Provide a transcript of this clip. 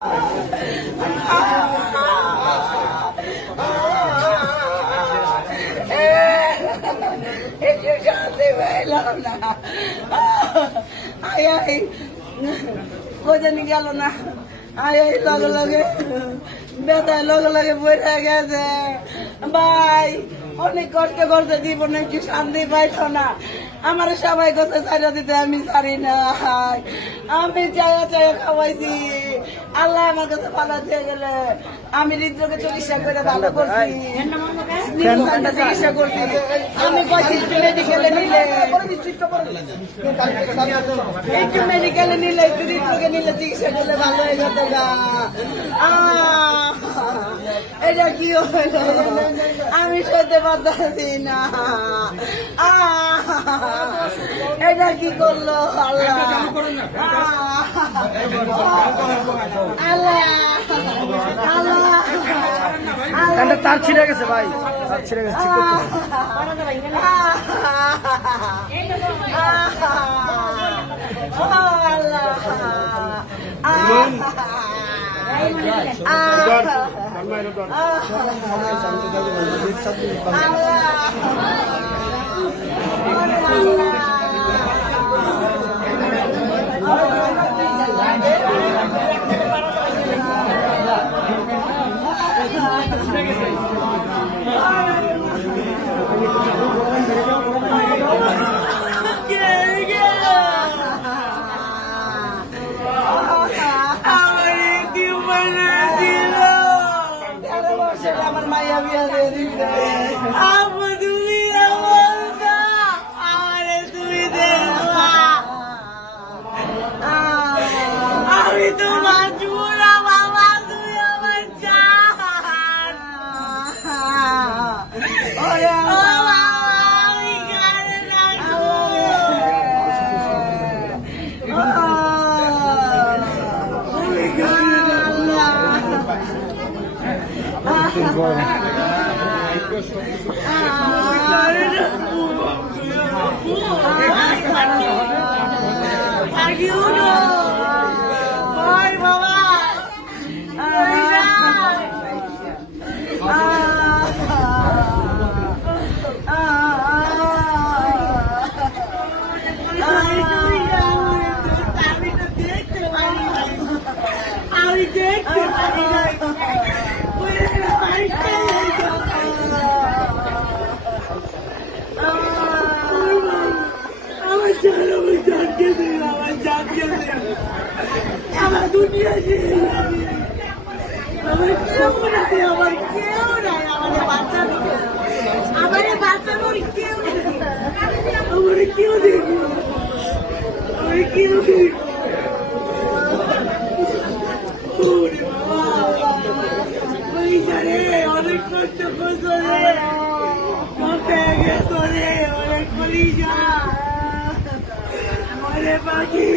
একটু শান্তি পাইলাম না। আয় আয় কোথায় গেল না। আয় আয় লগে লগে বেতায় লগে লগে বইটা গেছে। ভাই অনেক কষ্ট করছে জীবনে, একটু শান্তি পাইতো না। আমার সবাই কাছে ছাড়া দিতে আমি ছাড়ি না। আমি চায়া চায়া খাওয়াইছি, আল্লাহ আমার কাছে ভালো দিয়ে গেলে আমি হৃদরোগে চিকিৎসা করে ভালো করছি, চিকিৎসা করছি। আমি মেডিকেলে নিলে একটু মেডিকেলে নিলে একটু হৃদরোগে নিলে চিকিৎসা করলে ভালো হয়ে যেত গা। এটা কি হইল, আমি সইতে পারতেছি না। এটা কি করলো আল্লাহ, আল্লাহ আল্লাহ। তার ছিঁড়ে গেছে ভাই, তার ছিঁড়ে গেছে। আমার মাইয়া বিয়া দিয়ে দিচ্ছে। আমি তোমার জুড়া বাবা, তুই আমার জান। আমি দেখতে পারি না। আমার জানকে দিল, আমার জানকে দিল, আমার দুনিয়া দিল। আমার কেউ নাই, আমার কেউ নাই, আমাদের বাচ্চা, আমাদের বাচ্চার কেউ নেই, আমার কেউ দেখবো, আমার কেউ দেখবো। অনেক কষ্ট করছো রে, অনেক কলিজা, অনেক পাখি।